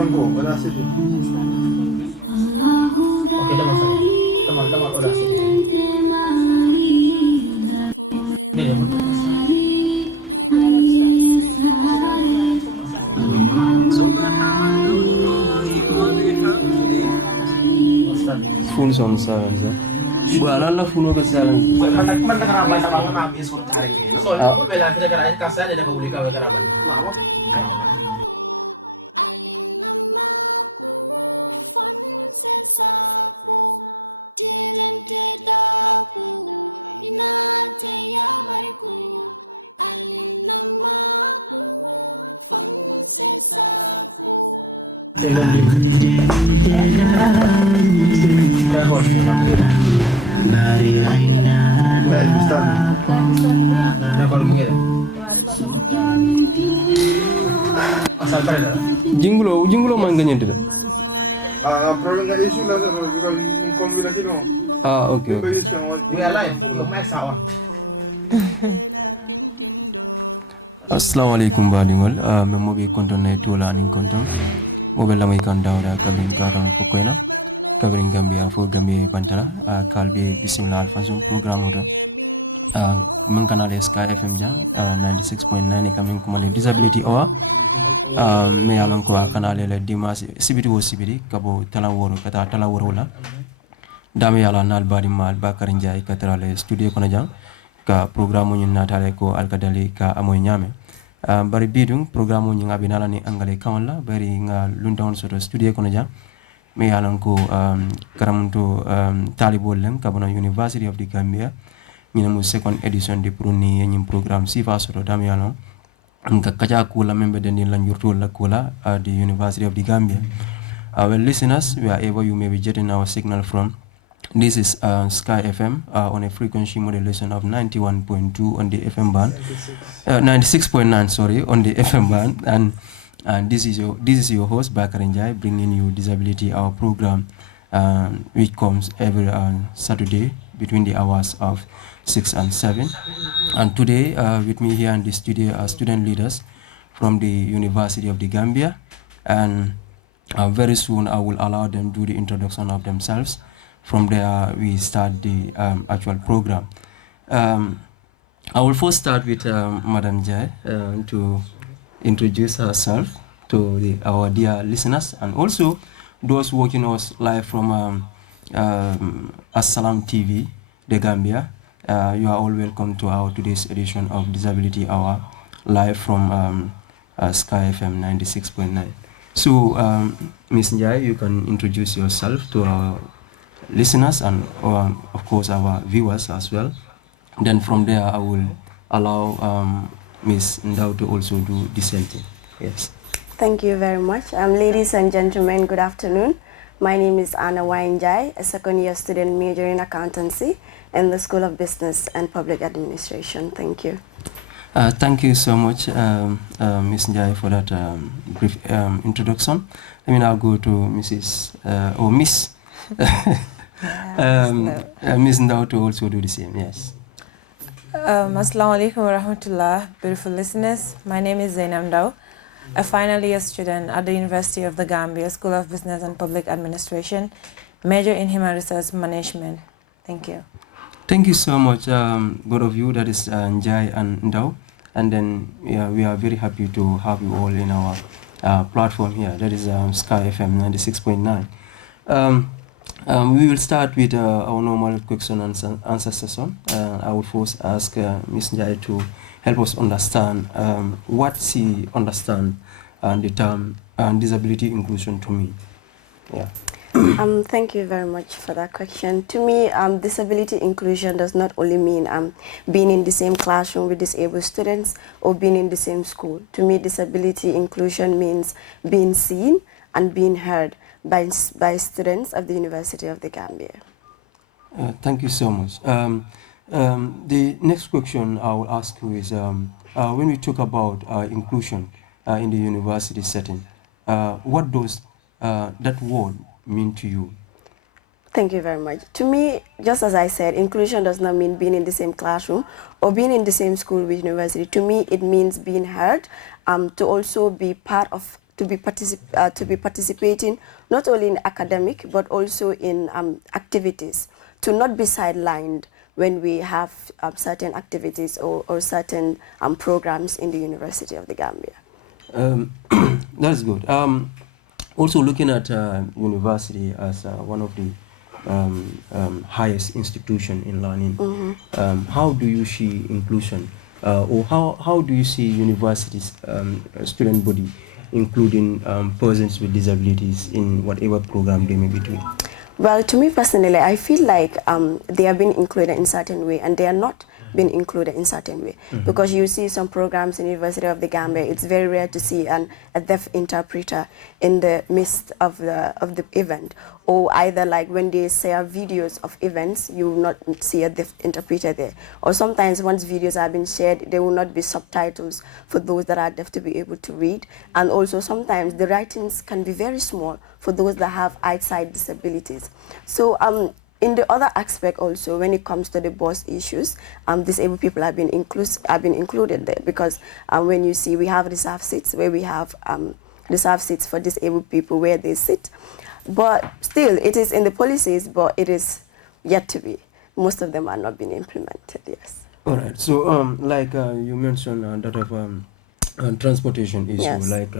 Sampo, Audacity. Okay, lama Audacity. Phone on silence. Bukan lah phone ke silence. Man karaban na bangun nabi suruh tarik dia. So, mo bela kita karaban kasa dia ka uli ka karaban. Nawa. Karaban. Asal pada. Jinggulo man ganyan din. Problem na issue lang because in combi lagi no. Okay. We are live. Yung may sawa. Assalamualaikum badingol. Memo be konton na tola aning konton. Mobile lamay kan dawda kabin karam fo koina. Kabin Gambia fo Gambia pantala. Kalbe bismillah alfansum program odo. Min kanal Sky FM jan 96.9 kamin kuma disability hour. Me yalan ko kanal le dimas sibiti wo sibiti kabo talaworo kata talaworo la. Dame yala nal badi mal Bakar Njai katrale studio kono jang ka programu nyin natale ko alkadali ka amoy nyame. Bari bidung programu nyi ngabi nala ni angale kawala bari nga lundon soto studio kono jang me yalan ko karamunto talibol lem kabona University of the Gambia nyina mu second edition di pruni nyim program sifa soto dame yalan nka kaja kula membe deni lanjurto la kula the University of the Gambia. Our listeners, wherever you may be getting our signal from, this is Sky FM on a frequency modulation of 91.2 on the FM band, 96.9 sorry on the FM band, and this is your host Bakar Njai bringing you Disability Hour program, which comes every Saturday between the hours of 6 and 7. And today with me here in the studio are student leaders from the University of the Gambia, and very soon I will allow them do the introduction of themselves. From there, we start the actual program. I will first start with Madam Jai to introduce herself to our dear listeners and also those watching us live from Assalam TV, the Gambia. You are all welcome to our today's edition of Disability Hour, live from Sky FM 96.9. So, Ms. Njai, you can introduce yourself to our listeners and of course our viewers as well. Then from there I will allow Ms. Ndao to also do the same thing. Yes. Thank you very much. Ladies and gentlemen, good afternoon. My name is Anna Wainjai, a second-year student majoring in accountancy in the School of Business and Public Administration. Thank you. Thank you so much, Ms. Njai, for that brief introduction. Let me now go to Mrs. or Miss Ms. Ndao to also do the same. Yes. Assalamu alaikum wa rahmatullah, beautiful listeners. My name is Zainab Ndao, a final year student at the University of the Gambia, School of Business and Public Administration, major in Human Resource Management. Thank you. Thank you so much, both of you, that is Njai and Ndao. And then we are very happy to have you all in our platform here, that is Sky FM 96.9. We will start with our normal question and answer session. I will first ask Ms. Njai to help us understand what she understands the term disability inclusion to me. Yeah. Thank you very much for that question. To me, disability inclusion does not only mean being in the same classroom with disabled students or being in the same school. To me, disability inclusion means being seen and being heard by students of the University of the Gambia. Thank you so much. The next question I will ask you is, when we talk about inclusion in the university setting, what does that word mean to you? Thank you very much. To me, just as I said, inclusion does not mean being in the same classroom or being in the same school with university. To me, it means being heard, to also be part of to be participating not only in academic but also in activities, to not be sidelined when we have certain activities or certain programs in the University of the Gambia. That's good. Also looking at university as one of the highest institution in learning, how do you see inclusion, or how do you see universities student body including persons with disabilities in whatever program they may be doing? Well, to me personally, I feel like they are being included in certain way and they are not being included in certain way. Because you see some programs in University of the Gambia, it's very rare to see a deaf interpreter in the midst of the event. Or either like when they share videos of events, you will not see a deaf interpreter there. Or sometimes once videos have been shared, there will not be subtitles for those that are deaf to be able to read. And also sometimes the writings can be very small for those that have eyesight disabilities. So in the other aspect also, when it comes to the bus issues, disabled people have been included there, because when you see we have reserved seats where we have reserved seats for disabled people where they sit. But still, it is in the policies, but it is yet to be. Most of them are not being implemented, yes. All right. So, like you mentioned that of transportation issue, Yes. like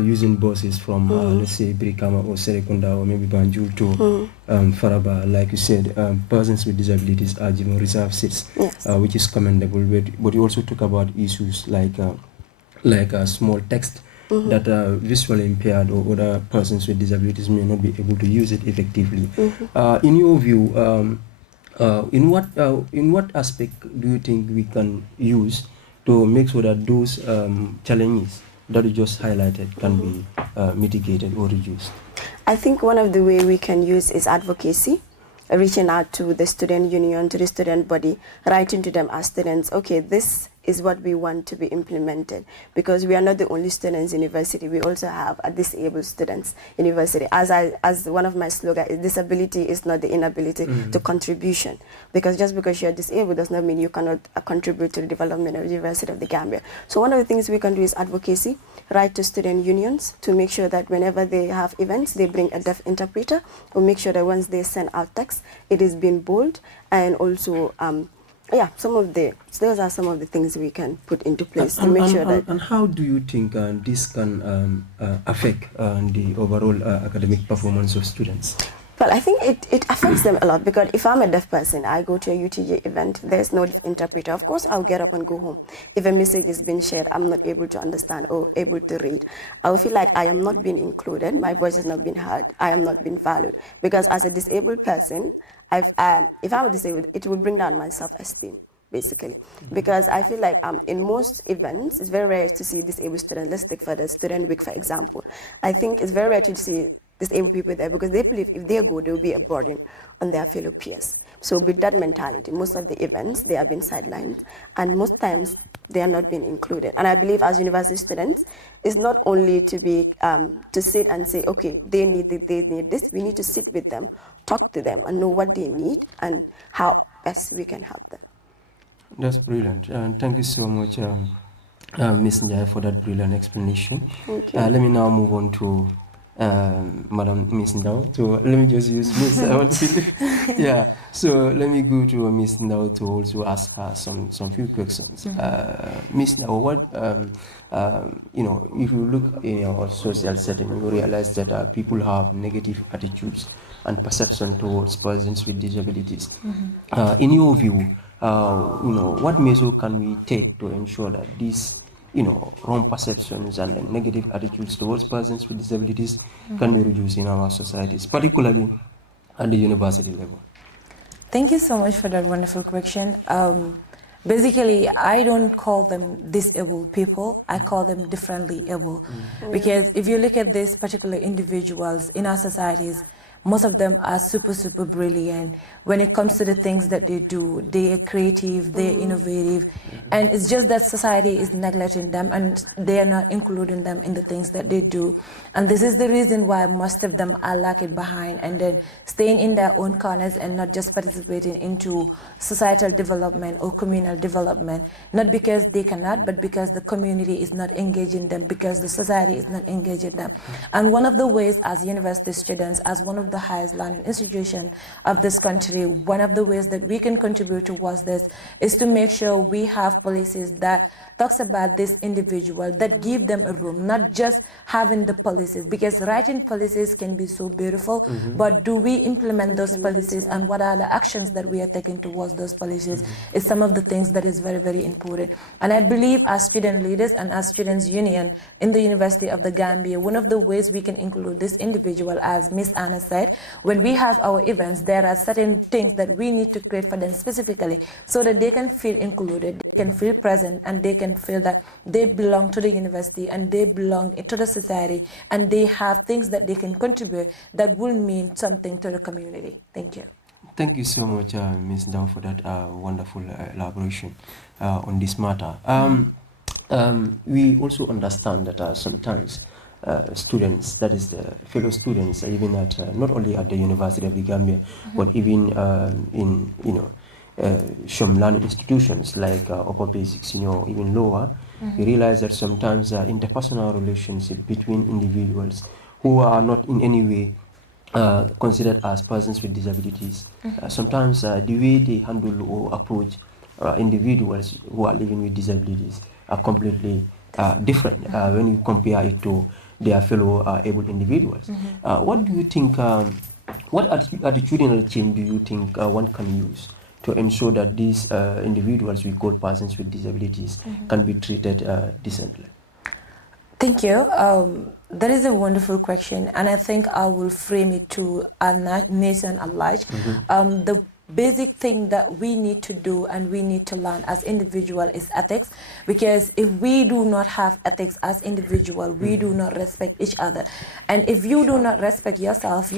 using buses from, let's say, Brikama or Serekunda or maybe Banjul to Faraba. Like you said, persons with disabilities are given reserved seats, Yes. which is commendable. But you also talk about issues like small text that are visually impaired or other persons with disabilities may not be able to use it effectively. In your view, in what aspect do you think we can use to make sure that those challenges that you just highlighted can be mitigated or reduced? I think one of the way we can use is advocacy, reaching out to the student union, to the student body, writing to them as students, okay, this is what we want to be implemented, because we are not the only students in university. We also have a disabled students in university. As one of my slogans is, disability is not the inability to contribution, because just because you're disabled does not mean you cannot contribute to the development of the University of the Gambia. So one of the things we can do is advocacy, write to student unions to make sure that whenever they have events, they bring a deaf interpreter, or make sure that once they send out text, it is being bold, and also yeah, those are some of the things we can put into place to make sure that. And how do you think this can affect the overall academic performance of students? Well, I think it affects them a lot, because if I'm a deaf person, I go to a UTJ event, there's no deaf interpreter. Of course, I'll get up and go home. If a message is being shared, I'm not able to understand or able to read, I'll feel like I am not being included, my voice is not being heard, I am not being valued. Because as a disabled person, if I'm disabled, it will bring down my self-esteem, basically. Because I feel like in most events, it's very rare to see disabled students. Let's take for the student week, for example. I think it's very rare to see disabled people there, because they believe if they go, there will be a burden on their fellow peers. So with that mentality, most of the events, they have been sidelined, and most times they are not being included. And I believe as university students, it's not only to be to sit and say, okay, they need this. We need to sit with them, talk to them, and know what they need and how best we can help them. That's brilliant. Thank you so much, Ms. Njai, for that brilliant explanation. Thank you. Let me now move on to Madam Ms. Ndao. So let me just use Ms. I want to yeah. So let me go to Ms. Ndao to also ask her some few questions. Ms. Ndao, what if you look in our social setting, you realize that people have negative attitudes and perception towards persons with disabilities. In your view, what measure can we take to ensure that these wrong perceptions and negative attitudes towards persons with disabilities can be reduced in our societies, particularly at the university level? Thank you so much for that wonderful question. Basically, I don't call them disabled people, I call them differently able. Because if you look at these particular individuals in our societies, most of them are super brilliant. When it comes to the things that they do, they are creative, they're innovative, and it's just that society is neglecting them and they are not including them in the things that they do. And this is the reason why most of them are lacking behind and then staying in their own corners and not just participating into societal development or communal development, not because they cannot, but because the community is not engaging them, because the society is not engaging them. And one of the ways as university students, as one of the highest learning institutions of this country, one of the ways that we can contribute towards this is to make sure we have policies that talks about this individual, that give them a room, not just having the policies, because writing policies can be so beautiful, but do we implement those policies and what are the actions that we are taking towards those policies is some of the things that is very important. And I believe as student leaders and as students union in the University of the Gambia, one of the ways we can include this individual, as Miss Anna said, when we have our events, there are certain things that we need to create for them specifically so that they can feel included, they can feel present, and they can feel that they belong to the university and they belong to the society and they have things that they can contribute that will mean something to the community. Thank you. Thank you so much, Ms. Dow, for that wonderful elaboration on this matter. We also understand that sometimes students, that is the fellow students, even at not only at the University of the Gambia, but even in some learning institutions like upper basics, even lower, we realize that sometimes interpersonal relationship between individuals who are not in any way considered as persons with disabilities, sometimes the way they handle or approach individuals who are living with disabilities are completely different when you compare it to their fellow able individuals. What do you think, what attitudinal change do you think one can use to ensure that these individuals we call persons with disabilities can be treated decently? Thank you. That is a wonderful question, and I think I will frame it to our nation at large. The basic thing that we need to do and we need to learn as individual is ethics, because if we do not have ethics as individual, we do not respect each other, and if you do not respect yourself,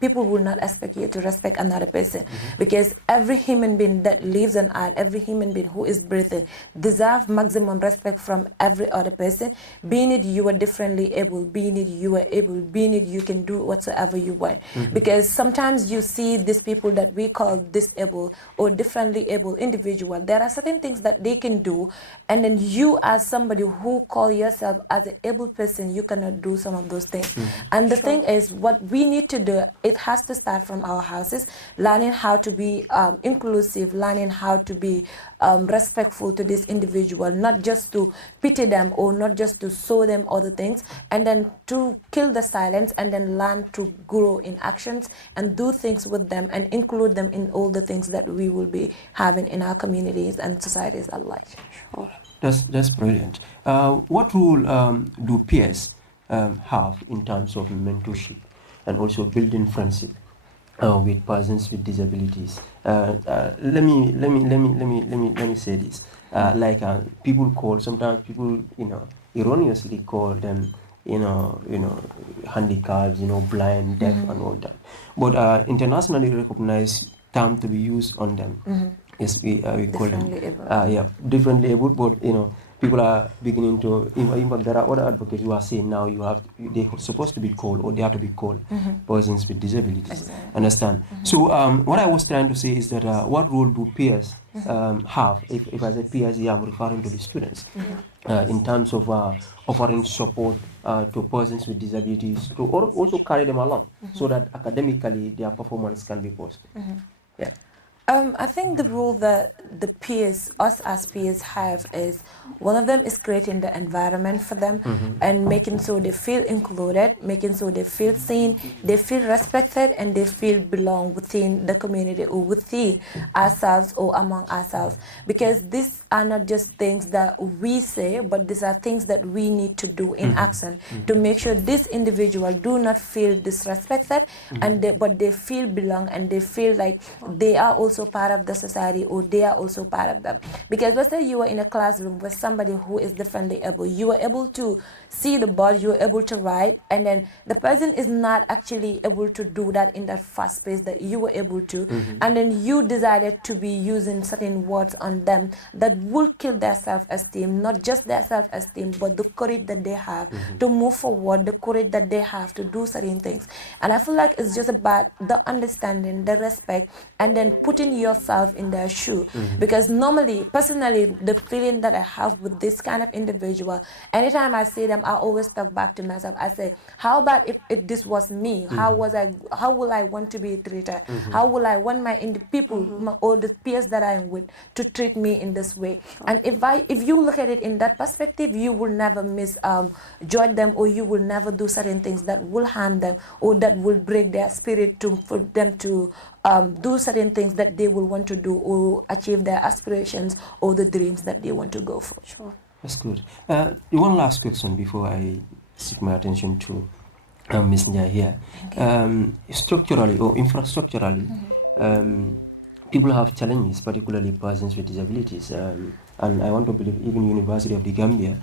people will not expect you to respect another person, because every human being that lives on earth, every human being who is breathing deserve maximum respect from every other person, being it you are differently able, being it you are able, being it you can do whatsoever you want. Because sometimes you see these people that we call disabled or differently able individual, there are certain things that they can do, and then you as somebody who call yourself as an able person, you cannot do some of those things. And the thing is, what we need to do, it has to start from our houses, learning how to be inclusive, learning how to be respectful to this individual, not just to pity them or not just to show them other things, and then to kill the silence and then learn to grow in actions and do things with them and include them in all the things that we will be having in our communities and societies at large. That's brilliant. What role do peers have in terms of mentorship and also building friendship with persons with disabilities? Let me say this. Like sometimes people erroneously call them handicaps, blind, deaf, and all that. But internationally recognized term to be used on them is we call them differently able. But people are beginning to even there are other advocates who are saying now they're supposed to be called, or they have to be called persons with disabilities. Exactly. Understand? So what I was trying to say is that what role do peers have? If I say peers, I'm referring to the students in terms of offering support to persons with disabilities, to also carry them along so that academically their performance can be positive. Yeah. I think the role that the peers, us as peers, have is one of them is creating the environment for them and making so they feel included, making so they feel seen, they feel respected, and they feel belong within the community or within ourselves or among ourselves. Because these are not just things that we say, but these are things that we need to do in action to make sure this individual do not feel disrespected, and but they feel belong and they feel like they are also also part of the society, or they are also part of them. Because let's say you are in a classroom with somebody who is differently able, you are able to see the board, you are able to write, and then the person is not actually able to do that in that fast pace that you were able to, and then you decided to be using certain words on them that will kill their self-esteem, not just their self-esteem, but the courage that they have to move forward, the courage that they have to do certain things. And I feel like it's just about the understanding, the respect, and then putting yourself in their shoe. Because normally, personally, the feeling that I have with this kind of individual, anytime I see them, I always talk back to myself. I say, how about if this was me? How will I want to be treated? How will I want people or the peers that I am with to treat me in this way? And if you look at it in that perspective, you will never misjudge them, or you will never do certain things that will harm them or that will break their spirit for them to do certain things that they will want to do or achieve their aspirations or the dreams that they want to go for. Sure. That's good. One last question before I shift my attention to Ms. Njai here. Okay. Structurally or infrastructurally, people have challenges, particularly persons with disabilities. And I want to believe even University of the Gambia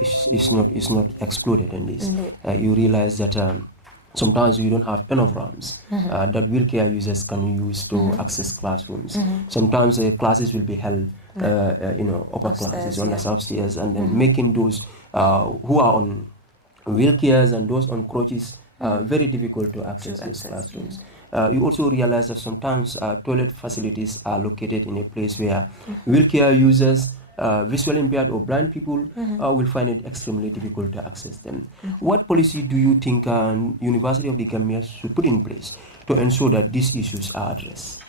is not excluded in this. You realize that sometimes we don't have enough ramps that wheelchair users can use to access classrooms. Sometimes classes will be held, upper Upstairs, classes on the upstairs, and then making those who are on wheelchairs and those on crutches very difficult to access those classrooms. You also realize that sometimes toilet facilities are located in a place where wheelchair users, visually impaired or blind people will find it extremely difficult to access them. What policy do you think University of the Gambia should put in place to ensure that these issues are addressed?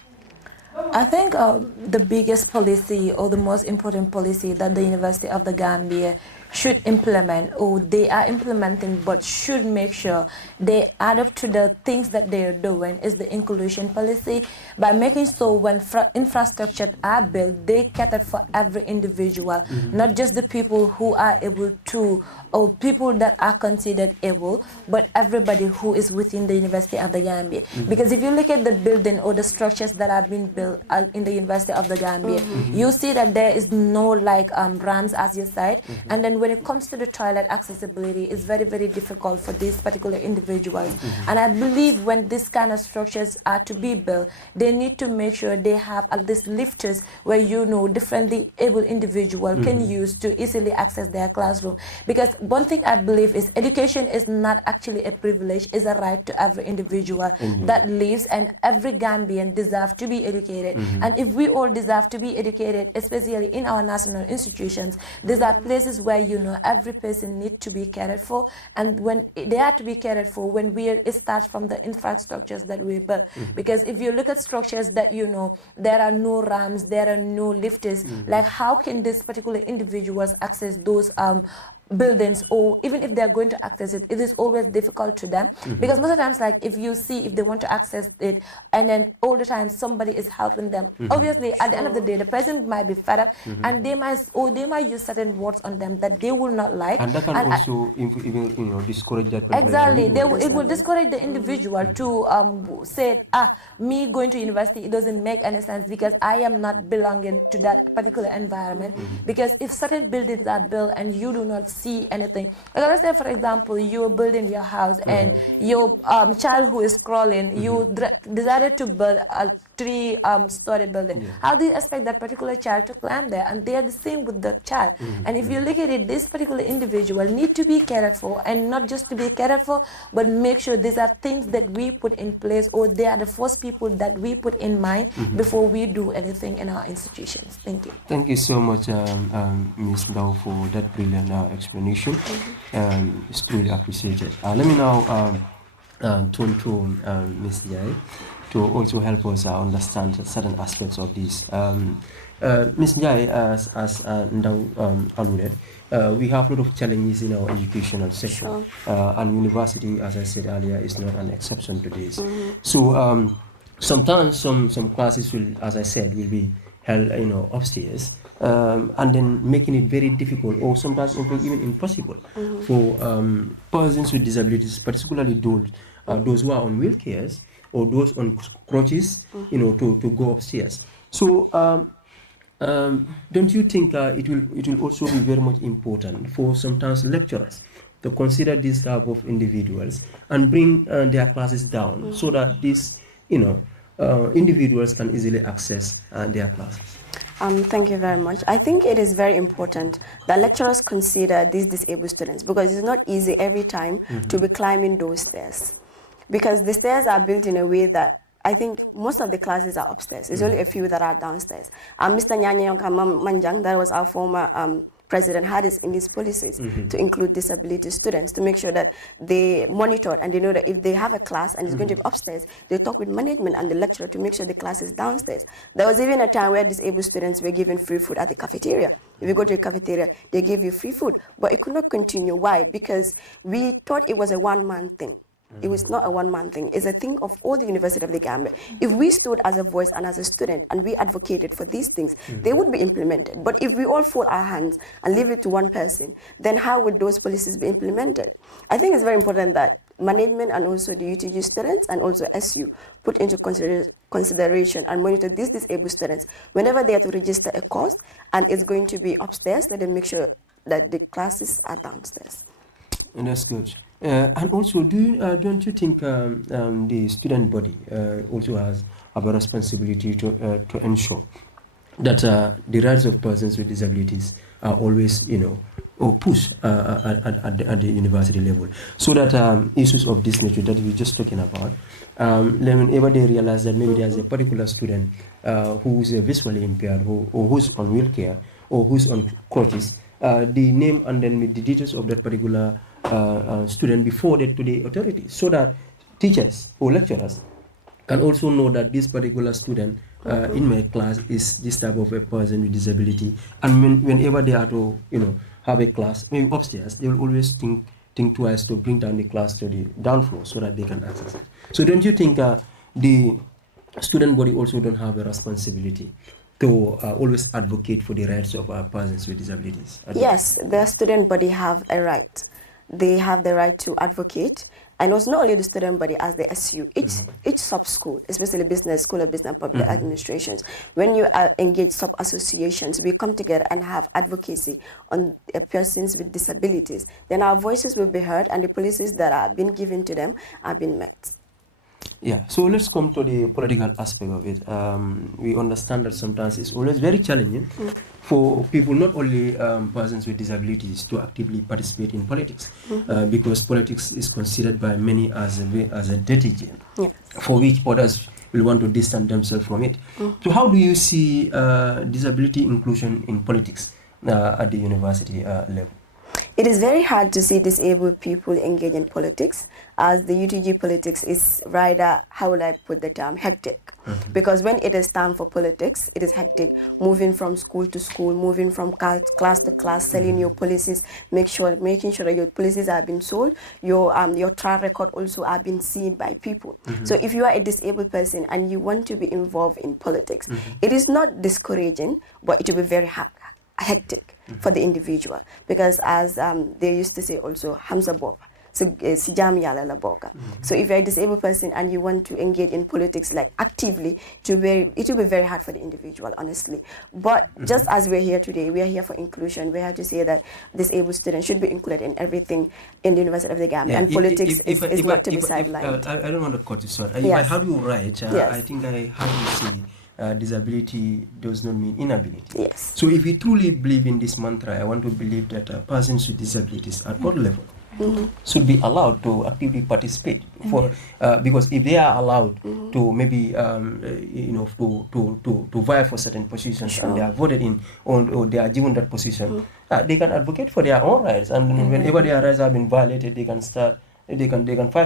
I think the biggest policy or the most important policy that the University of the Gambia should implement, or they are implementing but should make sure they add up to the things that they are doing, is the inclusion policy, by making sure when infrastructure are built, they cater for every individual, not just the people who are able to, or people that are considered able, but everybody who is within the University of the Gambia. Because if you look at the building or the structures that have been built in the University of the Gambia, you see that there is no ramps, as you said, and then when it comes to the toilet accessibility, it's very, very difficult for these particular individuals. And I believe when this kind of structures are to be built, they need to make sure they have at least lifters where differently able individual can use to easily access their classroom. Because one thing I believe is education is not actually a privilege, it's a right to every individual that lives, and every Gambian deserves to be educated. And if we all deserve to be educated, especially in our national institutions, these are places where every person needs to be cared for, and when they are to be cared for, it starts from the infrastructures that we build. Because if you look at structures that there are no ramps, there are no lifters, like how can these particular individuals access those buildings, or even if they're going to access it, it is always difficult to them. Because most of the times, if they want to access it, and then all the time somebody is helping them, obviously at the end of the day the person might be fed up, and they might use certain words on them that they will not like, and that can also even discourage that person. Exactly, it will discourage the individual to say, me going to university, it doesn't make any sense because I am not belonging to that particular environment. Because if certain buildings are built and you do not see anything, like let's say for example you're building your house and your child who is crawling, you decided to build a 3-story building. How do you expect that particular child to climb there? And they are the same with the child. And if you look at it, this particular individual need to be cared for, and not just to be cared for, but make sure these are things that we put in place, or they are the first people that we put in mind before we do anything in our institutions. Thank you. Thank you so much, Ms. Ndao, for that brilliant explanation. It's truly appreciated. Let me now turn to Ms. Jai to also help us understand certain aspects of this. Ms. Njai, as Ndao alluded, we have a lot of challenges in our educational sector, and university, as I said earlier, is not an exception to this. So sometimes some classes will, as I said, will be held upstairs, and then making it very difficult, or sometimes even impossible, for persons with disabilities, particularly those who are on wheelchairs, or those on crutches, to go upstairs. So don't you think it will also be very much important for sometimes lecturers to consider this type of individuals and bring their classes down so that these individuals can easily access their classes? Thank you very much. I think it is very important that lecturers consider these disabled students, because it's not easy every time to be climbing those stairs, because the stairs are built in a way that I think most of the classes are upstairs. There's only a few that are downstairs. Mr. Nyanyonka Manjang, that was our former president, had this in his policies to include disability students, to make sure that they monitored and they know that if they have a class and it's going to be upstairs, they talk with management and the lecturer to make sure the class is downstairs. There was even a time where disabled students were given free food at the cafeteria. If you go to the cafeteria, they give you free food. But it could not continue. Why? Because we thought it was a one-man thing. It was not a one-man thing. It's a thing of all the University of the Gambia. If we stood as a voice and as a student and we advocated for these things, they would be implemented. But if we all fold our hands and leave it to one person, then how would those policies be implemented? I think it's very important that management and also the UTG students and also SU put into consideration and monitor these disabled students whenever they have to register a course and it's going to be upstairs. Let them make sure that the classes are downstairs. And that's good. And also, don't you think the student body also has a responsibility to ensure that the rights of persons with disabilities are always, pushed at the university level, so that issues of this nature that we're just talking about, whenever they realize that maybe there's a particular student who's visually impaired, or who's on wheelchair, or who's on crutches, the name and then with the details of that particular student before that to the authorities, so that teachers or lecturers can also know that this particular student in my class is this type of a person with disability, and whenever they are to have a class maybe upstairs, they will always think twice to bring down the class to the down floor so that they can access it. So don't you think the student body also don't have a responsibility to always advocate for the rights of persons with disabilities? Yes, the student body have a right. They have the right to advocate, and also not only the student body as the SU, each sub-school, especially business, school of business and public administrations, when you engage sub-associations, we come together and have advocacy on persons with disabilities, then our voices will be heard and the policies that are being given to them are being met. Yeah, so let's come to the political aspect of it. We understand that sometimes it's always very challenging for people, not only persons with disabilities, to actively participate in politics, because politics is considered by many as a dirty game, for which others will want to distance themselves from it. So how do you see disability inclusion in politics at the university level? It is very hard to see disabled people engage in politics, as the UTG politics is rather, how would I put the term, hectic. Because when it is time for politics, it is hectic, moving from school to school, moving from class to class, selling your policies, making sure that your policies are being sold, your track record also are being seen by people. So if you are a disabled person and you want to be involved in politics, it is not discouraging, but it will be very hectic for the individual, because as they used to say also, Hamza Bob. So if you're a disabled person and you want to engage in politics like actively, it will be very hard for the individual, honestly. But just as we're here today, we are here for inclusion. We have to say that disabled students should be included in everything in the University of the Gambia, and politics is not to be sidelined. I don't want to cut you short. If Yes. I heard you right, Yes. I think I heard you say disability does not mean inability. Yes. So if we truly believe in this mantra, I want to believe that persons with disabilities at all levels should be allowed to actively participate for because if they are allowed to maybe to vie for certain positions, and they are voted in, or they are given that position, they can advocate for their own rights, and whenever their rights have been violated, they can fight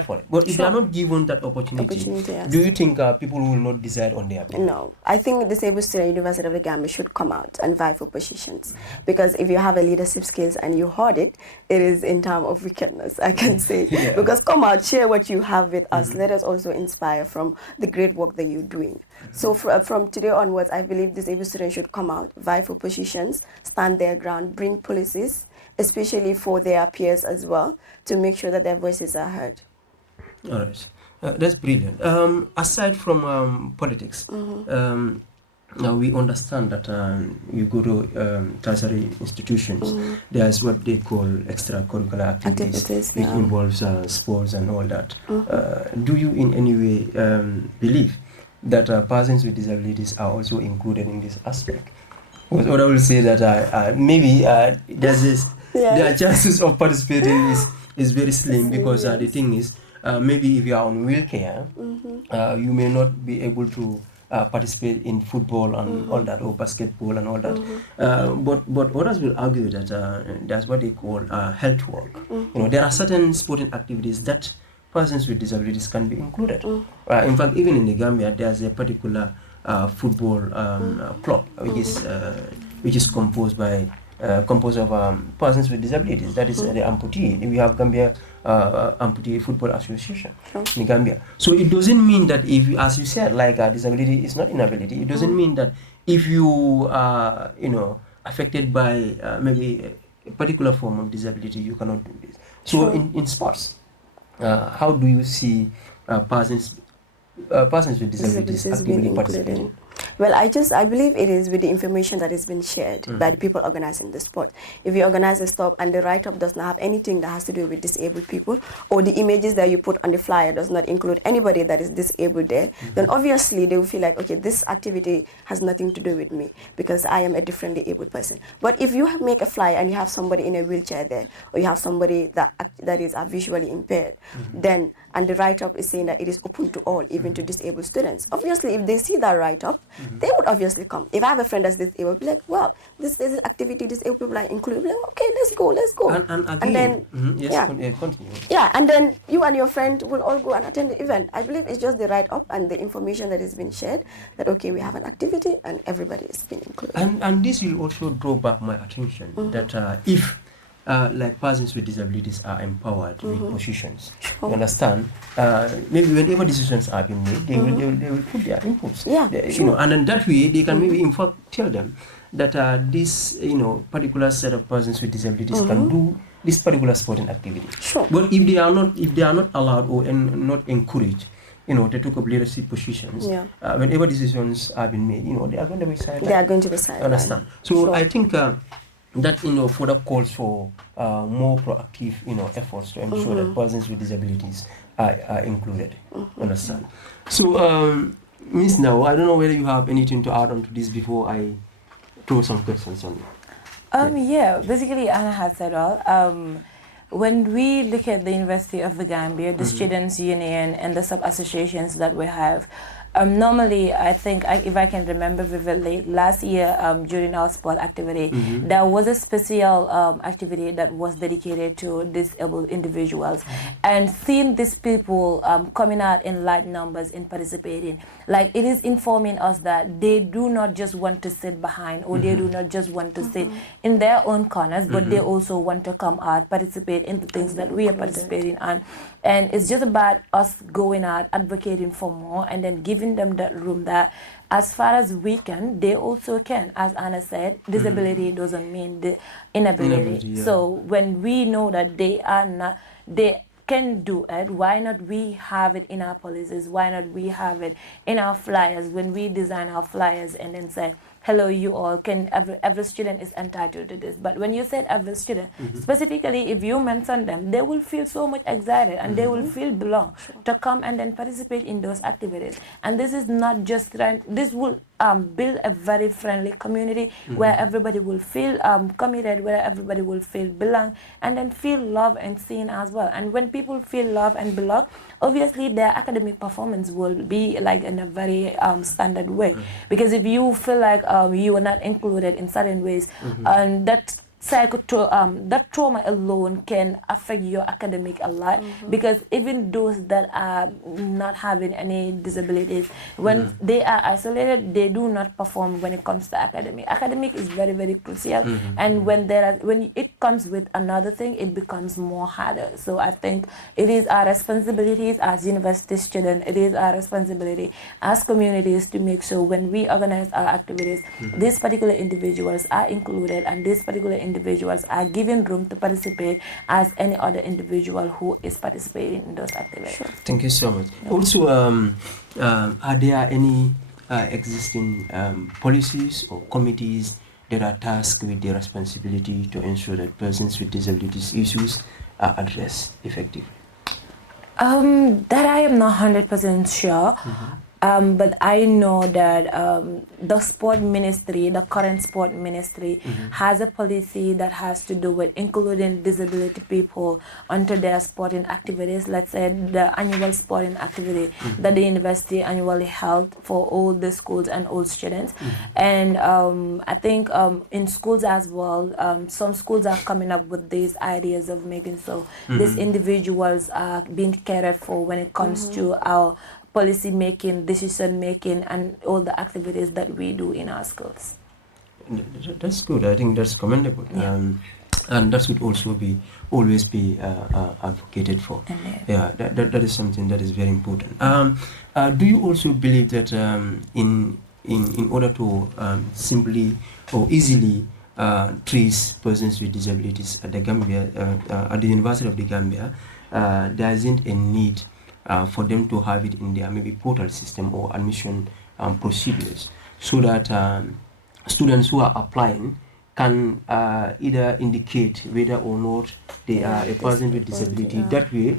for it. But if they are not given that opportunity, Yes. do you think people will not decide on their behalf? No, I think disabled student University of the Gambia should come out and vie for positions, because if you have a leadership skills and you hoard it, it is in terms of wickedness, I can say. Because come out, share what you have with us. Let us also inspire from the great work that you're doing. So from today onwards, I believe disabled students should come out, vie for positions, stand their ground, bring policies, especially for their peers as well, to make sure that their voices are heard. All right. That's brilliant. Aside from politics, now we understand that you go to tertiary institutions. There's what they call extracurricular activities which involves sports and all that. Do you in any way believe that persons with disabilities are also included in this aspect? What I will say that maybe there's this, their chances of participating is very slim because the thing is, maybe if you are on wheelchair, you may not be able to participate in football and all that, or basketball and all that. But others will argue that that's what they call health work. You know, there are certain sporting activities that persons with disabilities can be included. In fact, even in the Gambia, there's a particular football club which is composed of persons with disabilities. That is the amputee. We have Gambia Amputee Football Association in Gambia. So it doesn't mean that if, as you said, like disability is not inability. It doesn't mean that if you are, affected by maybe a particular form of disability, you cannot do this. So in sports, how do you see persons with disabilities actively participating? Well, I believe it is with the information that has been shared by the people organizing the sport. If you organize a stop and the write-up does not have anything that has to do with disabled people, or the images that you put on the flyer does not include anybody that is disabled there, then obviously they will feel like, okay, this activity has nothing to do with me because I am a differently abled person. But if you make a flyer and you have somebody in a wheelchair there, or you have somebody that is visually impaired, then, and the write-up is saying that it is open to all, even to disabled students. Obviously, if they see that write-up, they would obviously come. If I have a friend that's disabled, be like, well, this is an activity disabled people are included. Be like, okay, let's go. And again, continue. Yeah, and then you and your friend will all go and attend the event. I believe it's just the write-up and the information that has been shared that, okay, we have an activity and everybody is being included. And this will also draw back my attention that if like persons with disabilities are empowered with positions. You understand? Maybe whenever decisions are being made, they will put their inputs. And in that way, they can maybe in fact tell them that this particular set of persons with disabilities can do this particular sporting activity. But if they are not allowed or not encouraged, to take up leadership positions, whenever decisions are being made, they are going to be sidelined. They are going to be sidelined. Understand? So I think that further calls for more proactive efforts to ensure that persons with disabilities are included. Understand? So Miss Now, I don't know whether you have anything to add on to this before I throw some questions on you. Basically Anna has said all. When we look at the University of the Gambia, the Students' Union and the sub-associations that we have, normally, I think, if I can remember vividly, last year during our sport activity, there was a special activity that was dedicated to disabled individuals. And seeing these people coming out in large numbers in participating, like it is informing us that they do not just want to sit behind or they do not just want to sit in their own corners, but they also want to come out, participate in the things that we are participating on. And it's just about us going out, advocating for more, and then giving them that room that as far as we can, they also can. As Anna said, disability doesn't mean the inability. So when we know that they can do it, why not we have it in our policies? Why not we have it in our flyers when we design our flyers and then say, hello, you all, every student is entitled to this. But when you said every student, specifically if you mention them, they will feel so much excited and they will feel belong to come and then participate in those activities. And this is not just, this will build a very friendly community where everybody will feel committed, where everybody will feel belong, and then feel love and seen as well. And when people feel love and belong, obviously their academic performance will be like in a very standard way. Because if you feel like you are not included in certain ways, and that trauma alone can affect your academic a lot, because even those that are not having any disabilities, when they are isolated, they do not perform when it comes to academic. Academic is very, very crucial, and when it comes with another thing, it becomes more harder. So I think it is our responsibilities as university students, it is our responsibility as communities to make sure when we organize our activities, these particular individuals are included, and these particular individuals are given room to participate as any other individual who is participating in those activities. Sure. Thank you so much. Also, are there any existing policies or committees that are tasked with the responsibility to ensure that persons with disabilities issues are addressed effectively? That I am not 100% sure. But I know that the sport ministry, the current sport ministry, has a policy that has to do with including disability people onto their sporting activities. Let's say the annual sporting activity that the university annually held for all the schools and all students. And I think in schools as well, some schools are coming up with these ideas of making so these individuals are being cared for when it comes to our policy making, decision making, and all the activities that we do in our schools. That's good. I think that's commendable. Yeah. And that should also always be advocated for. Yeah, that is something that is very important. Do you also believe that in order to simply or easily trace persons with disabilities at the Gambia, at the University of the Gambia, there isn't a need for them to have it in their maybe portal system or admission procedures, so that students who are applying can either indicate whether or not they are a person with disability. That way,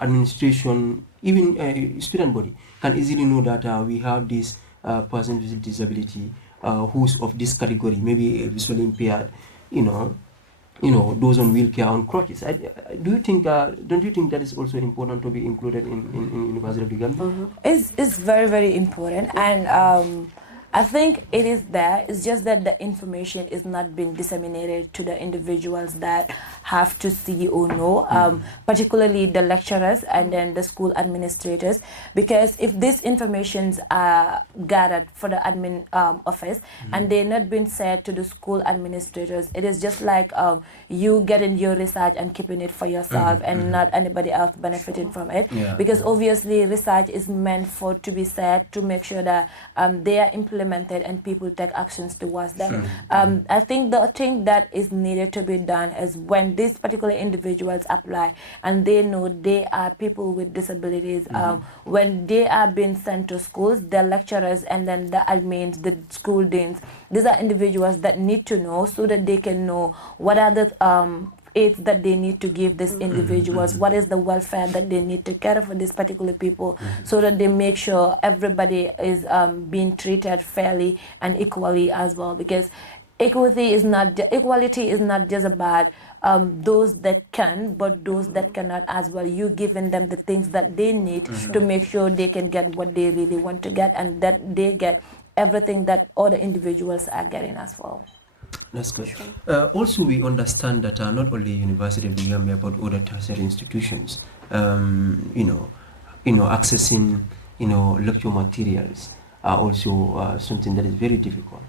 administration, even student body, can easily know that we have this person with disability who's of this category, maybe visually impaired, those on wheelchair, on crutches. Don't you think that is also important to be included in University of the Gambia? It's very, very important, and I think it is there. It's just that the information is not being disseminated to the individuals that have to see or know, particularly the lecturers and then the school administrators. Because if these informations are gathered for the admin office and they're not being said to the school administrators, it is just like you getting your research and keeping it for yourself and not anybody else benefiting from it. Yeah. Because obviously research is meant for to be said to make sure that they are implemented and people take actions towards them. I think the thing that is needed to be done is when these particular individuals apply and they know they are people with disabilities, when they are being sent to schools, the lecturers and then the admins, the school deans, these are individuals that need to know so that they can know what are the aids that they need to give these individuals, what is the welfare that they need to care for these particular people, so that they make sure everybody is being treated fairly and equally as well. Because equality is not just about those that can, but those that cannot as well. You giving them the things that they need to make sure they can get what they really want to get, and that they get everything that other individuals are getting as well. That's good. Also, we understand that not only University of the Gambia but other tertiary institutions, accessing lecture materials are also something that is very difficult.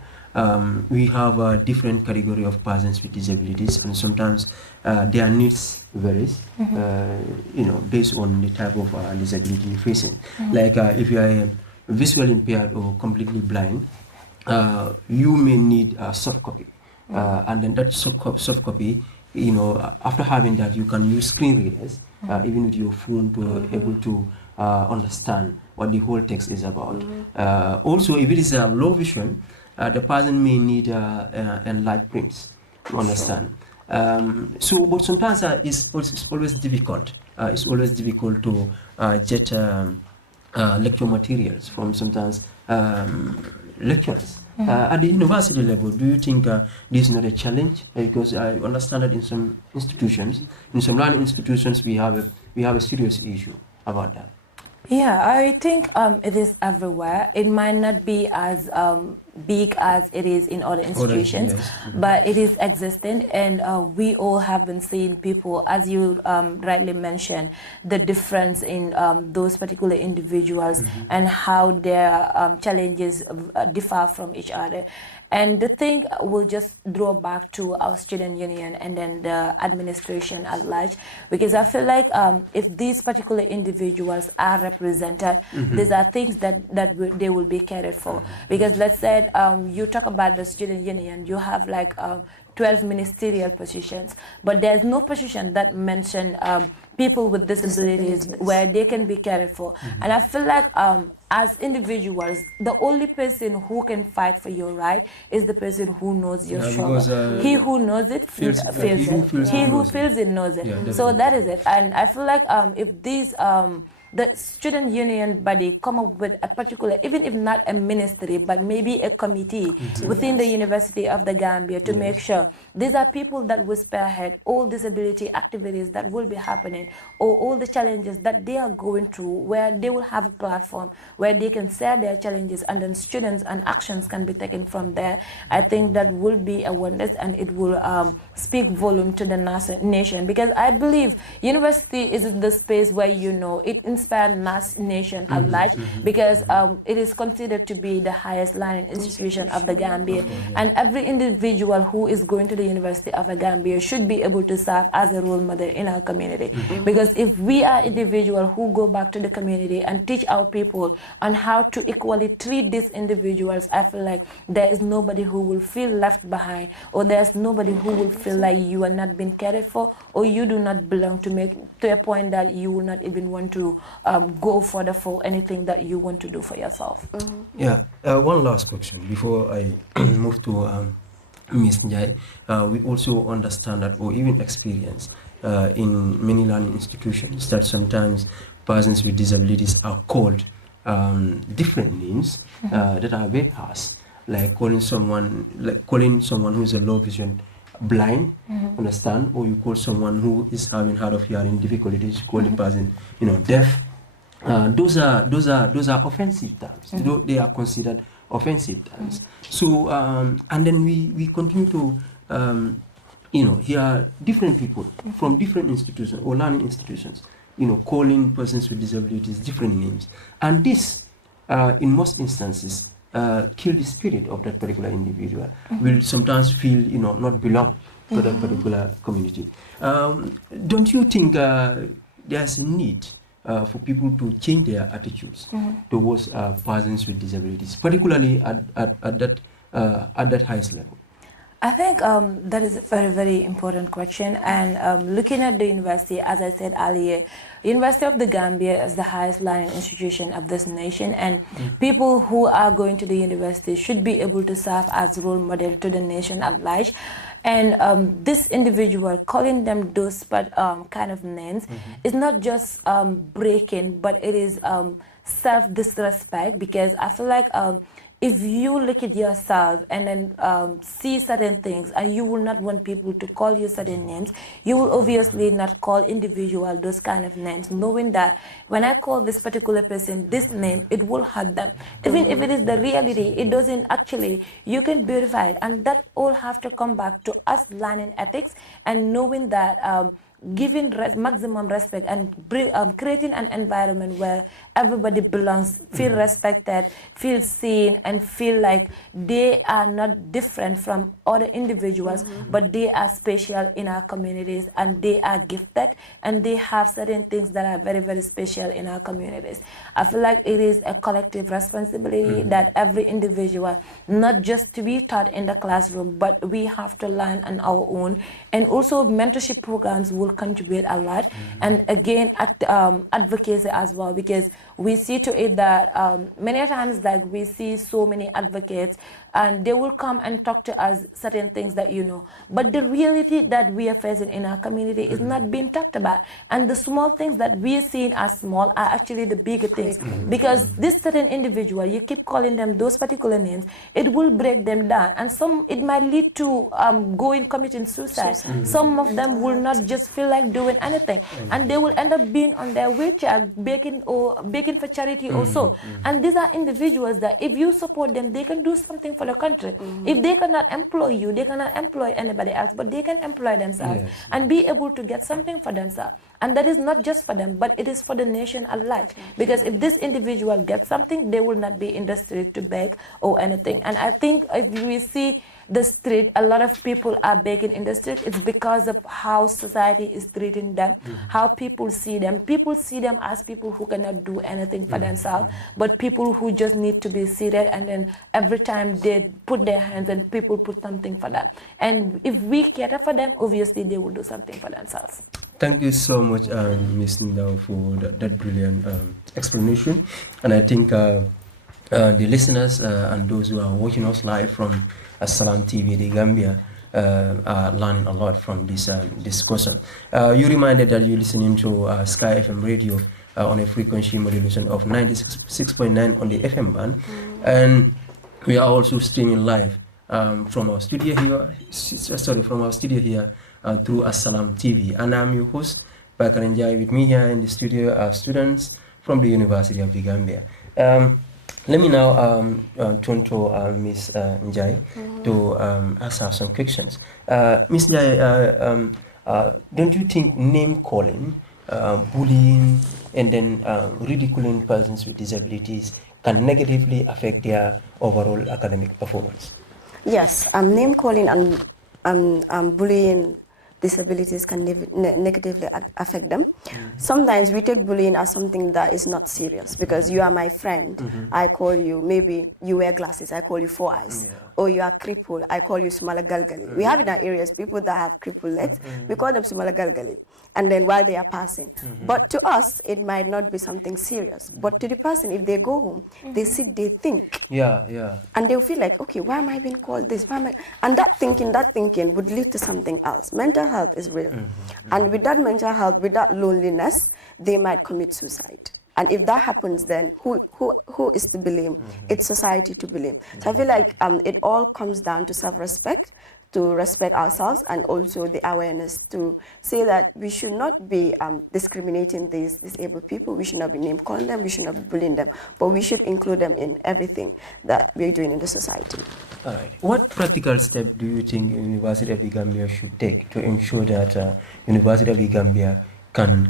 We have a different category of persons with disabilities, and sometimes their needs varies, based on the type of disability you're facing. Like if you are visually impaired or completely blind, you may need a soft copy. And then that soft copy, after having that, you can use screen readers, even with your phone, to able to understand what the whole text is about. Also, if it is a low vision, the person may need enlarged prints to understand. But sometimes it's always difficult. It's always difficult to get lecture materials from sometimes lecturers. At the university level, do you think this is not a challenge? Because I understand that in some institutions, in some learning institutions, we have a serious issue about that. Yeah, I think it is everywhere. It might not be as big as it is in other institutions, but it is existing, and we all have been seeing people, as you rightly mentioned, the difference in those particular individuals and how their challenges differ from each other. And the thing will just draw back to our student union and then the administration at large, because I feel like if these particular individuals are represented, these are things that they will be cared for. Because let's say you talk about the student union, you have like 12 ministerial positions, but there's no position that mention people with disabilities where they can be cared for. And I feel like as individuals, the only person who can fight for your right is the person who knows your struggle. Because, he who knows it feels it. He who feels it knows it. Yeah, so that is it. And I feel like if these the student union body come up with a particular, even if not a ministry, but maybe a committee within the University of the Gambia to make sure these are people that will spearhead all disability activities that will be happening, or all the challenges that they are going through, where they will have a platform where they can share their challenges, and then students and actions can be taken from there. I think that will be a wonders, and it will speak volume to the nation, because I believe university is the space where it inspire nation at large, because it is considered to be the highest learning institution of the Gambia, and every individual who is going to the University of the Gambia should be able to serve as a role model in our community. Because if we are individuals who go back to the community and teach our people on how to equally treat these individuals, I feel like there is nobody who will feel left behind, or there's nobody who will feel like you are not being cared for, or you do not belong to a point that you will not even want to go further for anything that you want to do for yourself. Yeah, one last question before I move to Ms. Njai. We also understand that, or even experience in many learning institutions, that sometimes persons with disabilities are called different names that are very harsh, like calling someone who is a low vision blind, understand, or you call someone who is having hard of hearing difficulties, call the person deaf. Those are offensive terms. They are considered offensive terms. So and then we continue to hear different people from different institutions or learning institutions calling persons with disabilities different names, and this in most instances kill the spirit of that particular individual. Will sometimes feel not belong to that particular community. Don't you think there's a need for people to change their attitudes towards persons with disabilities, particularly at that highest level? I think that is a very, very important question. And looking at the university, as I said earlier, University of the Gambia is the highest learning institution of this nation, and people who are going to the university should be able to serve as role model to the nation at large. And this individual calling them those kind of names is not just breaking, but it is self-disrespect, because I feel like if you look at yourself and then see certain things, and you will not want people to call you certain names, you will obviously not call individual those kind of names, knowing that when I call this particular person this name, it will hurt them. Even if it is the reality, it doesn't actually, you can beautify it. And that all have to come back to us learning ethics and knowing that giving maximum respect and creating an environment where everybody belongs, feel respected, feel seen, and feel like they are not different from other individuals, but they are special in our communities, and they are gifted, and they have certain things that are very, very special in our communities. I feel like it is a collective responsibility that every individual, not just to be taught in the classroom, but we have to learn on our own. And also mentorship programs will contribute a lot, and again advocacy as well, because we see to it that many times, like, we see so many advocates and they will come and talk to us certain things that but the reality that we are facing in our community is not being talked about, and the small things that we are seeing as small are actually the bigger things, because this certain individual, you keep calling them those particular names, it will break them down, and it might lead to committing suicide. Some of them will not just feel like doing anything, and they will end up being on their wheelchair begging for charity also. And these are individuals that if you support them, they can do something for the country. If they cannot employ you, they cannot employ anybody else, but they can employ themselves and be able to get something for themselves. And that is not just for them, but it is for the nation at large. Because if this individual gets something, they will not be in the street to beg or anything. And I think if we see the street, a lot of people are begging in the street. It's because of how society is treating them, how people see them. People see them as people who cannot do anything for themselves, but people who just need to be seated, and then every time they put their hands and people put something for them. And if we cater for them, obviously they will do something for themselves. Thank you so much, Ms. Ndao, for that brilliant explanation. And I think the listeners and those who are watching us live from Assalam TV, the Gambia, are learning a lot from this discussion. You reminded that you're listening to Sky FM radio on a frequency modulation of 96.9 on the FM band. And we are also streaming live from our studio here, through Assalam TV. And I'm your host, Bakar Njai. With me here in the studio are students from the University of the Gambia. Let me now turn to Ms. Njai to ask her some questions. Ms. Njai, don't you think name calling, bullying, and then ridiculing persons with disabilities can negatively affect their overall academic performance? Yes, name calling and bullying disabilities can negatively affect them. Sometimes we take bullying as something that is not serious, because you are my friend. I call you, maybe you wear glasses, I call you four eyes. Or you are crippled, I call you Sumala Galgali. We have in our areas people that have crippled legs, we call them Sumala Galgali. And then while they are passing. But to us, it might not be something serious. But to the person, if they go home, they sit, they think. And they'll feel like, okay, why am I being called this? Why am I? And that thinking would lead to something else. Mental health is real. And with that mental health, with that loneliness, they might commit suicide. And if that happens, then who is to blame? It's society to blame. So I feel like it all comes down to self-respect, to respect ourselves, and also the awareness to say that we should not be discriminating these disabled people. We should not be name calling them. We should not be bullying them. But we should include them in everything that we're doing in the society. All right. What practical step do you think University of the Gambia should take to ensure that University of the Gambia can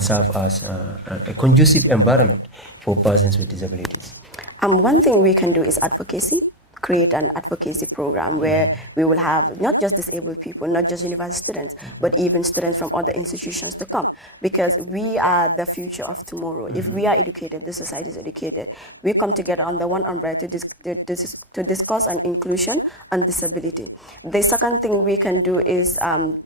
serve as a conducive environment for persons with disabilities? One thing we can do is advocacy. Create an advocacy program where we will have not just disabled people, not just university students, but even students from other institutions to come, because we are the future of tomorrow. If we are educated, the society is educated. We come together under one umbrella to discuss an inclusion and disability. The second thing we can do is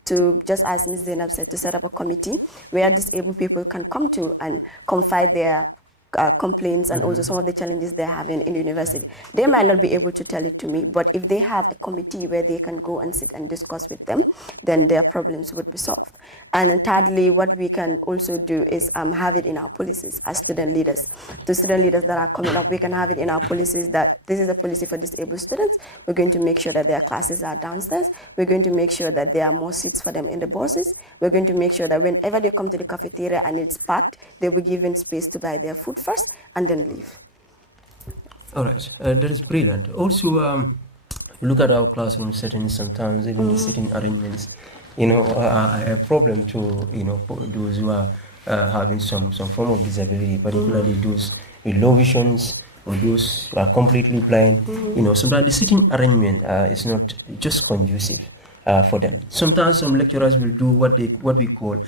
to, just as Ms. Zainab said, to set up a committee where disabled people can come to and confide their complaints and also some of the challenges they're having in the university. They might not be able to tell it to me, but if they have a committee where they can go and sit and discuss with them, then their problems would be solved. And then thirdly, what we can also do is have it in our policies as student leaders. The student leaders that are coming up, we can have it in our policies that this is a policy for disabled students. We're going to make sure that their classes are downstairs. We're going to make sure that there are more seats for them in the buses. We're going to make sure that whenever they come to the cafeteria and it's packed, they'll be given space to buy their food first and then leave. All right, that is brilliant. Also, look at our classroom settings sometimes, even the sitting arrangements, a problem to, those who are having some form of disability, particularly those with low visions or those who are completely blind. Sometimes the sitting arrangement is not just conducive for them. Sometimes some lecturers will do what we call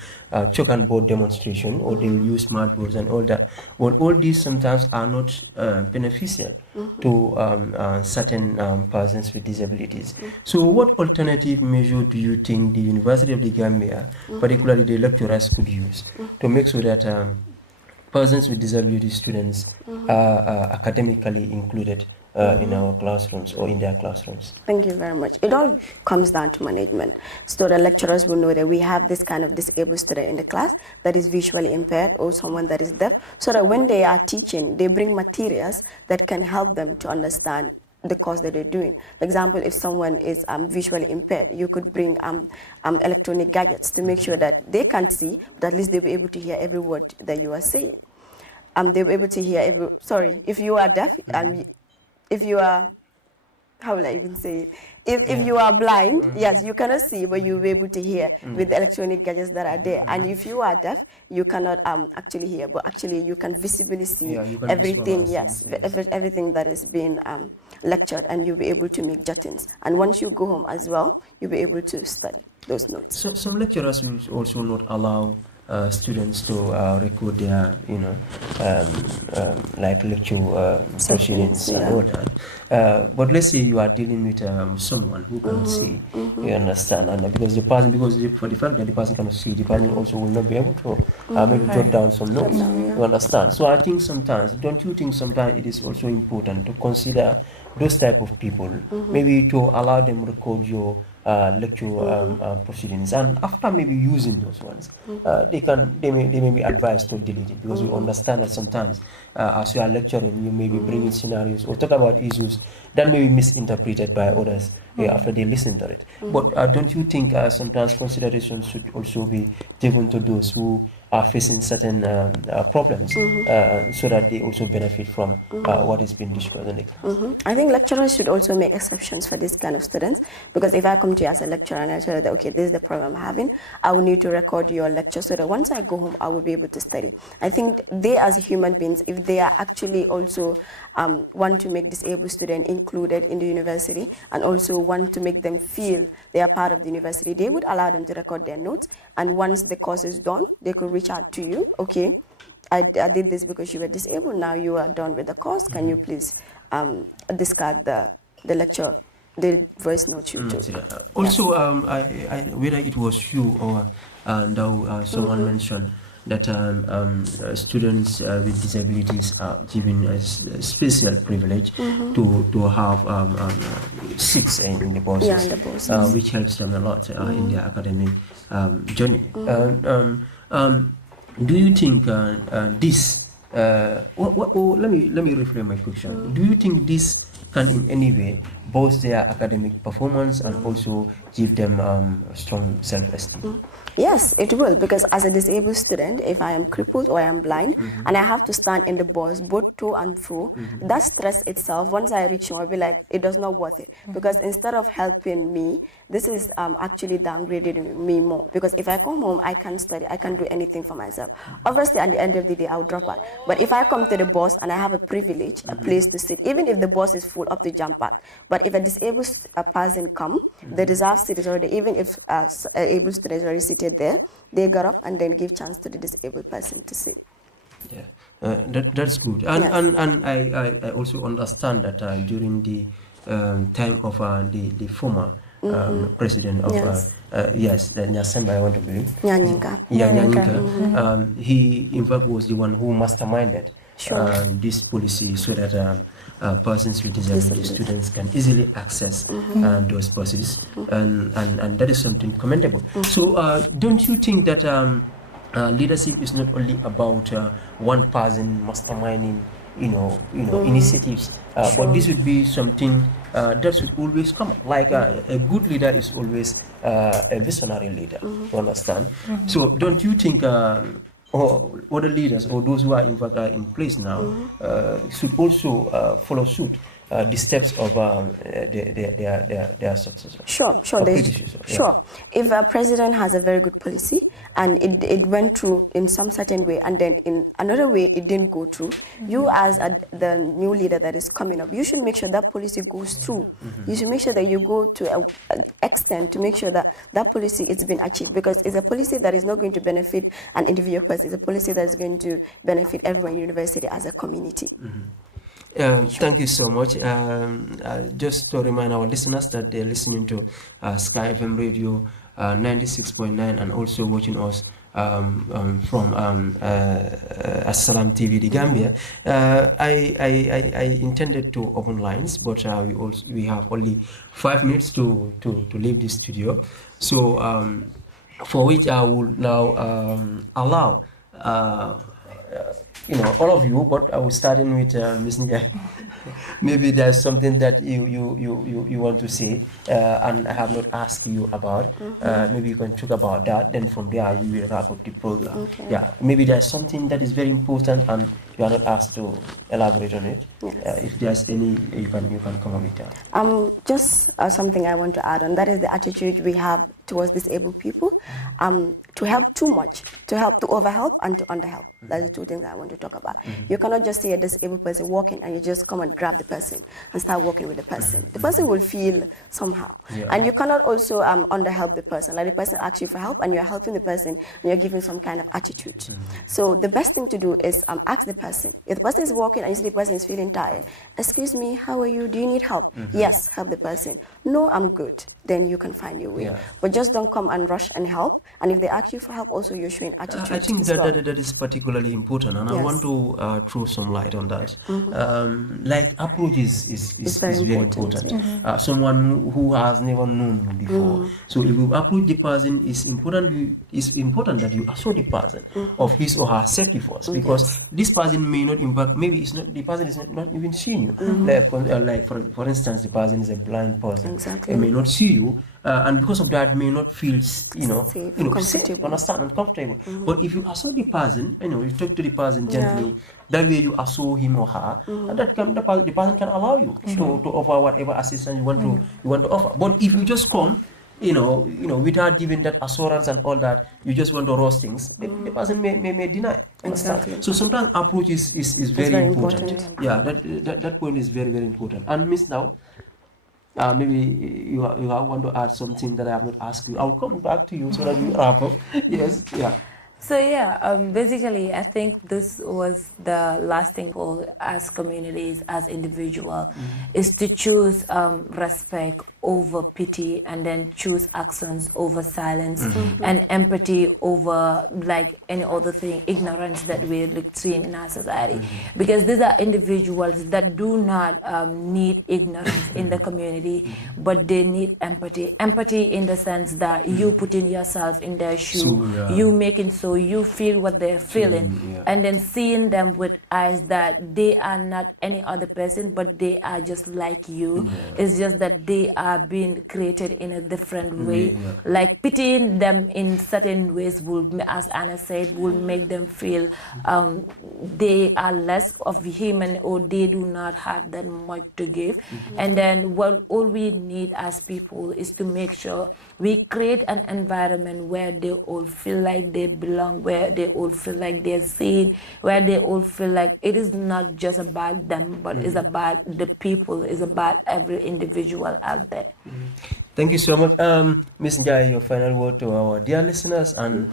chalk and board demonstration, or they will use smart boards and all that. Well, all these sometimes are not beneficial to certain persons with disabilities. So what alternative measure do you think the University of the Gambia, particularly the lecturers, could use to make sure that persons with disability students are academically included in our classrooms or in their classrooms? Thank you very much. It all comes down to management. So the lecturers will know that we have this kind of disabled student in the class that is visually impaired or someone that is deaf, so that when they are teaching, they bring materials that can help them to understand the course that they're doing. For example, if someone is visually impaired, you could bring electronic gadgets to make sure that they can't see, but at least they'll be able to hear every word that you are saying. They'll be able to hear if you are deaf, if you are, how will I even say it? if you are blind, yes, you cannot see, but you'll be able to hear with the electronic gadgets that are there. And if you are deaf, you cannot actually hear, but actually you can visibly see you can everything. visualize Yes, things, everything that is being lectured, and you'll be able to make jottings. And once you go home as well, you'll be able to study those notes. So some lecturers will also not allow students to record their, like lecture proceedings and all that. But let's say you are dealing with someone who cannot see, you understand, and because for the fact that the person cannot see, the person also will not be able to maybe jot down some notes. You understand? So I think sometimes, don't you think sometimes it is also important to consider those type of people, maybe to allow them record your lecture proceedings, and after maybe using those ones, they may be advised to delete it, because we understand that sometimes as you are lecturing, you may be bringing scenarios or talk about issues that may be misinterpreted by others after they listen to it. But don't you think sometimes consideration should also be given to those who are facing certain problems, so that they also benefit from what is being discussed in the class? I think lecturers should also make exceptions for this kind of students, because if I come to you as a lecturer and I tell you that, okay, this is the problem I'm having, I will need to record your lecture so that once I go home, I will be able to study. I think they, as human beings, if they are actually also want to make disabled students included in the university, and also want to make them feel they are part of the university, they would allow them to record their notes, and once the course is done, they could reach out to you. Okay, I did this because you were disabled, now you are done with the course, can you please discard the lecture, the voice note you took. Also, I whether it was you or someone mentioned that students with disabilities are given a special privilege to have seats in the buses, Yeah, in the buses. which helps them a lot in their academic journey. Do you think this? Let me reframe my question. Do you think this can in any way boost their academic performance and also give them strong self-esteem? Yes, it will, because as a disabled student, if I am crippled or I am blind and I have to stand in the bus both to and fro, that stress itself, once I reach home, I'll be like, it does not worth it. Because instead of helping me, this is actually downgrading me more. Because if I come home, I can study, I can do anything for myself. Obviously, at the end of the day, I'll drop out. But if I come to the bus and I have a privilege, a place to sit, even if the bus is full up to jump out, but if a disabled person come, the reserved seat is already, even if an able student is already seated there, they got up and then give chance to the disabled person to sit. Yeah, that's good. And Yes. and I also understand that during the time of the former president of Yes. the Nyasemba, I want to believe. Nyanyinka. Nyanyinka. He in fact was the one who masterminded this policy, so that persons with disability students can easily access those buses, and that is something commendable. So don't you think that leadership is not only about one person masterminding initiatives, but this would be something that should always come up. Like a good leader is always a visionary leader. You understand? So don't you think or other leaders or those who are in fact in place now should also follow suit the steps of their successors? Sure. Sure. If a president has a very good policy and it went through in some certain way, and then in another way it didn't go through, you as the new leader that is coming up, you should make sure that policy goes through. You should make sure that you go to an extent to make sure that that policy is being achieved, because it's a policy that is not going to benefit an individual person. It's a policy that is going to benefit everyone in university as a community. Thank you so much. Just to remind our listeners that they're listening to Sky FM Radio 96.9 and also watching us from Assalam TV, the Gambia. I intended to open lines, but we have only 5 minutes to leave the studio. So for which I will now allow all of you, but I was starting with Ms. Njai. Maybe there's something that you want to say, and I have not asked you about. Maybe you can talk about that. Then from there we will wrap up the program. Okay. Yeah, maybe there's something that is very important, and you are not asked to elaborate on it. Yes. If there's any, you can come up with that. Just something I want to add on, that is the attitude we have towards disabled people, to help too much, to overhelp and to underhelp. That's the two things I want to talk about. You cannot just see a disabled person walking and you just come and grab the person and start walking with the person. The person will feel somehow. And you cannot also underhelp the person. Like the person asks you for help and you're helping the person and you're giving some kind of attitude. So the best thing to do is ask the person. If the person is walking and you see the person is feeling tired, excuse me, how are you? Do you need help? Yes, help the person. No, I'm good. Then you can find your way. But just don't come and rush and help. And if they ask you for help, also you're showing attitude. I think that is particularly important, and I want to throw some light on that. Like approach is very important. Someone who has never known before. So if you approach the person, it's important that you assure the person of his or her safety first, because this person may not impact. Maybe it's not, the person is not even seeing you. Like for instance, the person is a blind person. He may not see you. And because of that, may not feel, safe, understand, and comfortable. But if you assure the person, you talk to the person gently. That way, you assure him or her, and that the person can allow you to offer whatever assistance you want to offer. But if you just come, without giving that assurance and all that, you just want to roast things, the person may deny. Exactly. So sometimes approach is very important. Yeah, that point is very, very important. And Miss Now, maybe you want to add something that I have not asked you. I'll come back to you so that we wrap up. Yes, yeah. So yeah, basically, I think this was the lasting goal as communities, as individuals, is to choose respect over pity, and then choose actions over silence, and empathy over like any other thing, ignorance that we're seeing in our society. Because these are individuals that do not need ignorance in the community, but they need empathy. Empathy in the sense that you putting yourself in their shoe, you making so you feel what they're feeling, and then seeing them with eyes that they are not any other person, but they are just like you. It's just that they are being created in a different way. Like pitying them in certain ways will, as Anna said, will make them feel they are less of human, or they do not have that much to give. And then all we need as people is to make sure we create an environment where they all feel like they belong, where they all feel like they're seen, where they all feel like it is not just about them, but it's about the people, it's about every individual out there. Thank you so much. Ms. Njai, your final word to our dear listeners and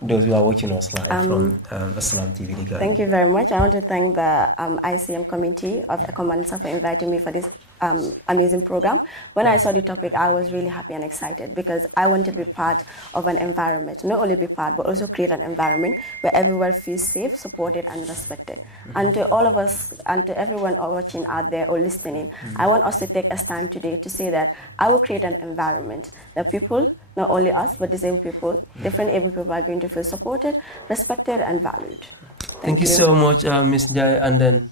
those who are watching us live from Assalam TV. Thank you very much. I want to thank the ICM committee of Ecomansa for inviting me for this amazing program. When I saw the topic, I was really happy and excited because I want to be part of an environment, not only be part, but also create an environment where everyone feels safe, supported, and respected. And to all of us, and to everyone watching out there or listening, I want us to take a stand today to say that I will create an environment that people, not only us, but disabled people, different able people are going to feel supported, respected, and valued. Thank you so much, Ms. Njai. And then,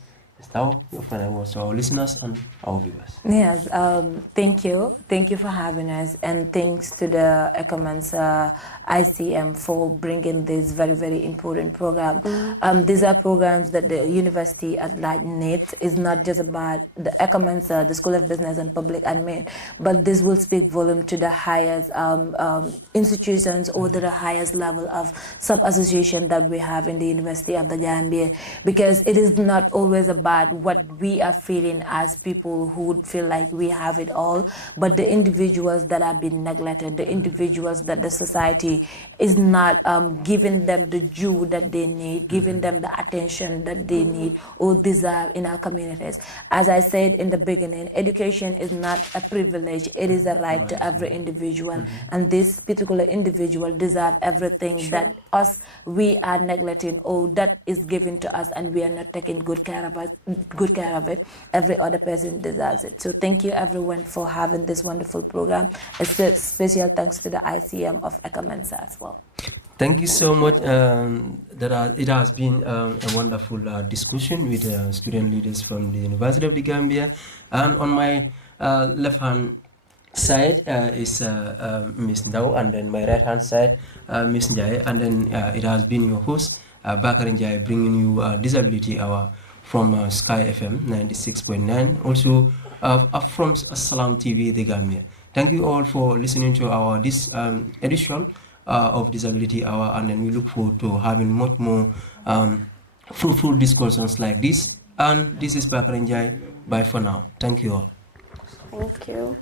now, your final words to our listeners and our viewers. Yes, thank you. Thank you for having us, and thanks to the Ecomansa ICM for bringing this very, very important program. These are programs that the university at large needs. It's not just about the Ecomansa, the School of Business and Public Admin, but this will speak volume to the highest institutions or to the highest level of sub-association that we have in the University of the Gambia, because it is not always about what we are feeling as people who would feel like we have it all, but the individuals that have been neglected, the individuals that the society is not giving them the due that they need, giving them the attention that they need or deserve in our communities. As I said in the beginning, education is not a privilege, it is a right to every individual, and this particular individual deserves everything that we are neglecting or that is given to us, and we are not taking good care of it. Every other person deserves it. So thank you everyone for having this wonderful program. A special thanks to the ICM of Ecomansa as well. Thank you so much. It has been a wonderful discussion with student leaders from the University of the Gambia. And on my left hand side is Miss Ndao, and then my right hand side, Miss Njai. And then it has been your host, Bakar Njai, bringing you Disability Hour from Sky FM 96.9. Also from Salam TV, the Gambia. Thank you all for listening to our this edition of Disability Hour, and then we look forward to having much more fruitful discussions like this. And this is Bakar Njai. Bye for now. Thank you all. Thank you.